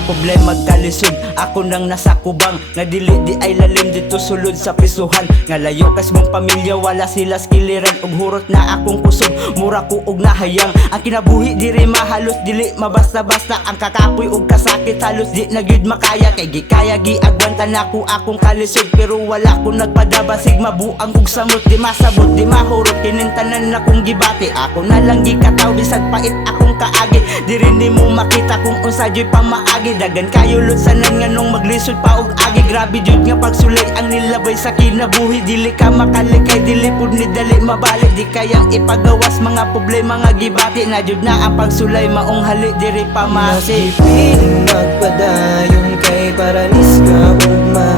mga problema kalisod. Ako nang nasa kubang nga dili di ay lalim dito sulod sa pisuhan. Nga layo kas mong pamilya wala sila skiliran. Ug hurot na akong kusog mura ko og nahayang. Ang kinabuhi diri mahalos dili mabasta-basta. Ang kakapoy ug kasakit halos di na gyud makaya. Kay gikaya giagwantan ako akong kalisod, pero wala ko nagpadabasig mabuang ug samot. Di masabot di mahurot kinintanan akong gibati. Ako na lang gikataw bisag pait akong kaagi. Diri nimo makita kung unsa joy pamaagi. Dagan kayo lutsanan nga nung maglisod pa og agi. Grabe jud nga pagsulay ang nilabay sa kinabuhi. Dili ka makalikay dili pud ni dali mabalik. Di kayang ipagawas mga problema nga gibati. Na jud na ang pagsulay maong hali diri pamasi. Piling magpadayon kay paranis ka ugma.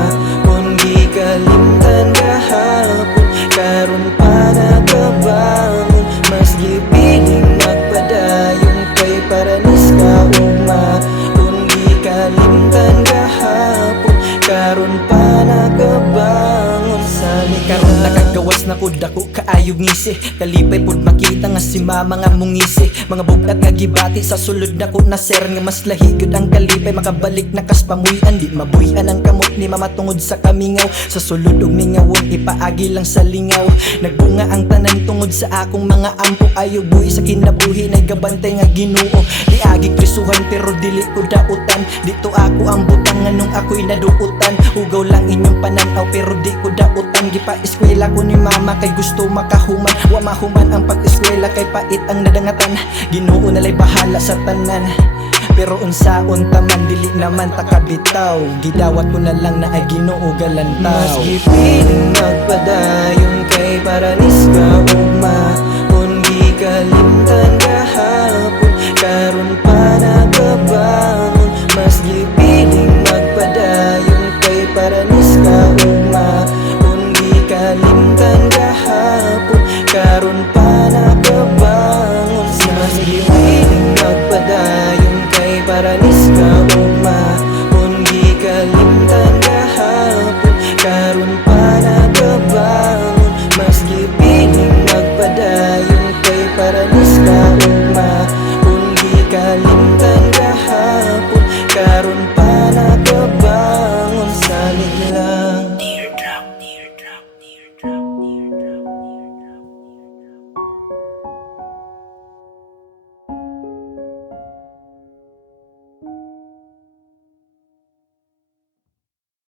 Kung di kalimtan kahapon karon pa nakabangon. Mas gipiling magpadayon kay paranis ka ugma. Kung di kalimtan kahapon karon pa nakabangon. Sani karon nakagawas na kud ako kaayog ngisi. Kalipay pud makita nga si mama nga mungisi. Mga bugat nga gibati sa sulod na ko na sir. Nga mas lahi gyud ang kalipay makabalik na kas pamuyan. Di mabuyan ang kamot ni mama tungod sa kamingaw. Sa sulod og mingawon ipaagi lang sa lingaw. Nagbunga ang tanan tungod sa akong mga ampo. Ayog buhi sa kinabuhi na gabantay nga Ginoo. Di agi prisuhan pero dili ko dautan. Dito ako ang butang nganong ako'y naduutan. Ugaw lang inyong pananaw pero di ko dautan. Gipa eskwela ko ni mama kay gusto makahuman. Wa mahuman ang pag-eskwela kay pait ang nadangatan. Ginoo nalay bahala sa tanan. Pero unsaon taman dili naman takabitaw. Gidawat ko na lang na ay Ginoo galantaw. Mas gipiling magpadayon kay paranis ka ugma. Kung di kalimtan kahapon karon pa nakabangon. Mas gipiling magpadayon kay paranis ka ugma. Kung di kalimtan kahapon karon pa nakabangon. Mas gipiling magpadayon kay paranis ka ugma. Kung di kalimtan kahapon karon pa nakabangon. Mas gipiling magpadayon kay paranis ka ugma. Kung di kalimtan